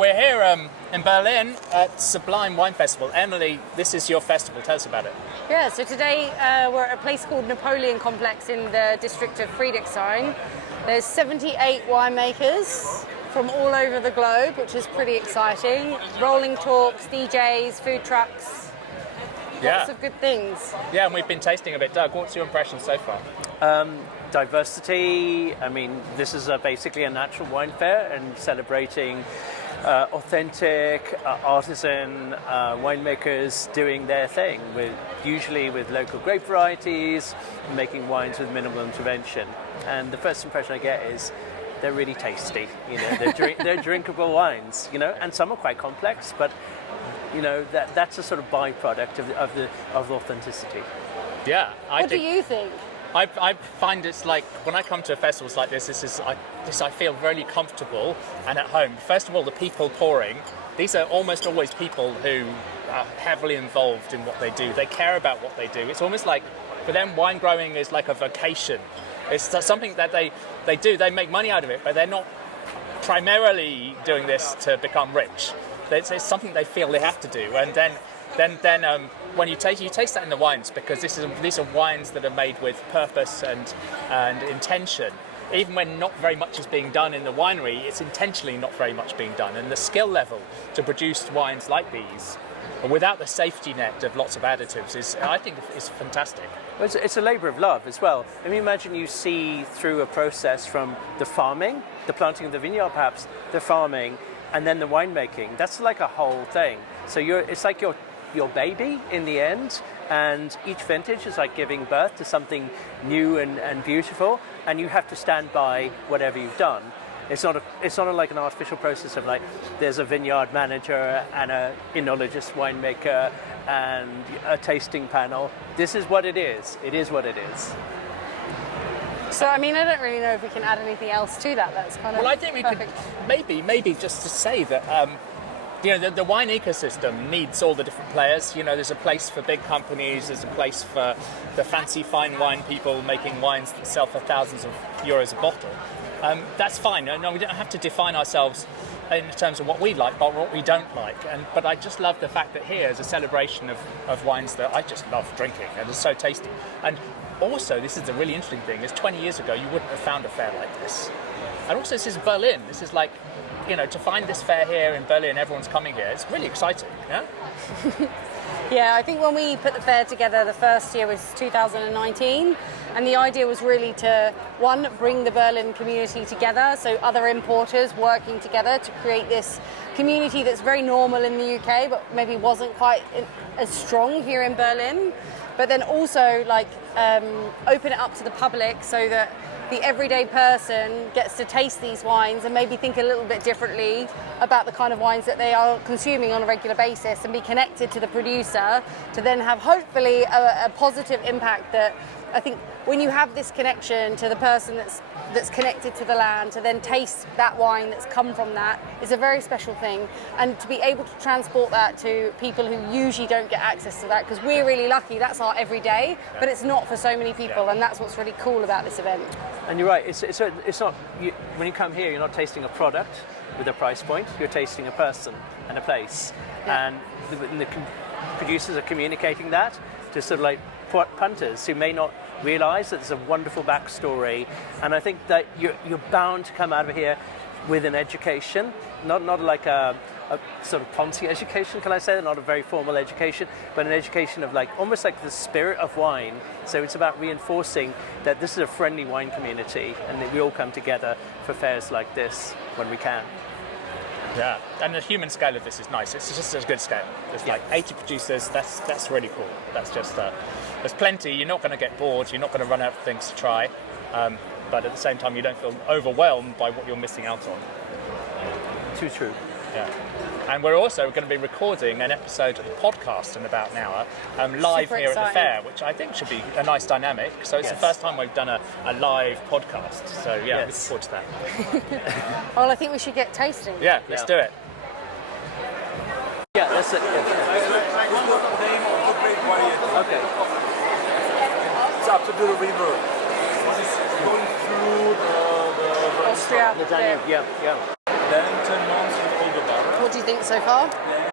We're here in Berlin at Sublime Wine Festival. Emily, this is your festival. Tell us about it. Yeah, so today we're at a place called Napoleon Complex in the district of Friedrichshain. There's 78 winemakers from all over the globe, which is pretty exciting. Rolling talks, DJs, food trucks, lots of good things. Yeah, and we've been tasting a bit. Doug, what's your impression so far? Diversity. I mean, this is basically a natural wine fair and celebrating authentic, artisan winemakers doing their thing, usually with local grape varieties, making wines with minimal intervention. And the first impression I get is they're really tasty. You know, they're drinkable wines. You know, and some are quite complex, but you know that's a sort of byproduct of authenticity. Yeah. What do you think? I find it's like when I come to festivals like this, I feel really comfortable and at home. First of all, the people pouring, these are almost always people who are heavily involved in what they do. They care about what they do. It's almost like, for them, wine growing is like a vocation. It's something that they do. They make money out of it, but they're not primarily doing this to become rich. It's something they feel they have to do. And then when you taste that in the wines, because these are wines that are made with purpose and intention. Even when not very much is being done in the winery, it's intentionally not very much being done. And the skill level to produce wines like these, without the safety net of lots of additives, I think is fantastic. It's a labour of love as well. I mean, imagine you see through a process from the farming, the planting of the vineyard perhaps, the farming, and then the winemaking. That's like a whole thing. So it's like your baby in the end, and each vintage is like giving birth to something new and beautiful, and you have to stand by whatever you've done. It's not like an artificial process of like there's a vineyard manager and a enologist winemaker and a tasting panel. This is what it is. It is what it is. So, I mean, I don't really know if we can add anything else to that. That's kind of I think we perfect. could maybe just to say that the wine ecosystem needs all the different players. You know, there's a place for big companies, there's a place for the fancy fine wine people making wines that sell for thousands of euros a bottle. That's fine. No, we don't have to define ourselves in terms of what we like, but what we don't like. But I just love the fact that here is a celebration of wines that I just love drinking, and it's so tasty. And also, this is the really interesting thing, is 20 years ago you wouldn't have found a fair like this. And also, this is Berlin. This is like, you know, to find this fair here in Berlin, everyone's coming here. It's really exciting, yeah? Yeah, I think when we put the fair together, the first year was 2019, and the idea was really to, one, bring the Berlin community together, so other importers working together to create this community that's very normal in the UK, but maybe wasn't quite as strong here in Berlin. But then also, like, open it up to the public so that the everyday person gets to taste these wines and maybe think a little bit differently about the kind of wines that they are consuming on a regular basis, and be connected to the producer to then have hopefully a positive impact. That I think when you have this connection to the person that's connected to the land, to then taste that wine that's come from that, is a very special thing. And to be able to transport that to people who usually don't get access to that, because we're really lucky, that's our everyday, but it's not for so many people, and that's what's really cool about this event. And you're right, it's not, when you come here, you're not tasting a product with a price point, you're tasting a person and a place. Yeah. And the producers are communicating that to sort of like punters who may not realise that there's a wonderful backstory. And I think that you're bound to come out of here with an education, not like a sort of Ponzi education, can I say that? Not a very formal education, but an education of like almost like the spirit of wine. So it's about reinforcing that this is a friendly wine community, and that we all come together for fairs like this when we can. Yeah, and the human scale of this is nice. It's just a good scale. There's like 80 producers. That's really cool. That's just there's plenty. You're not going to get bored. You're not going to run out of things to try. But at the same time, you don't feel overwhelmed by what you're missing out on. Too true. Yeah. And we're also going to be recording an episode of the podcast in about an hour, live here at the fair, which I think should be a nice dynamic. So it's the first time we've done a live podcast. So yeah, looking forward to that. Well, I think we should get tasting. Yeah, let's do it. Yeah, that's it. Okay. It's after the river. It's going through the Austria. The Danube, yeah. Then 10 months in Oldenburg. think, so far.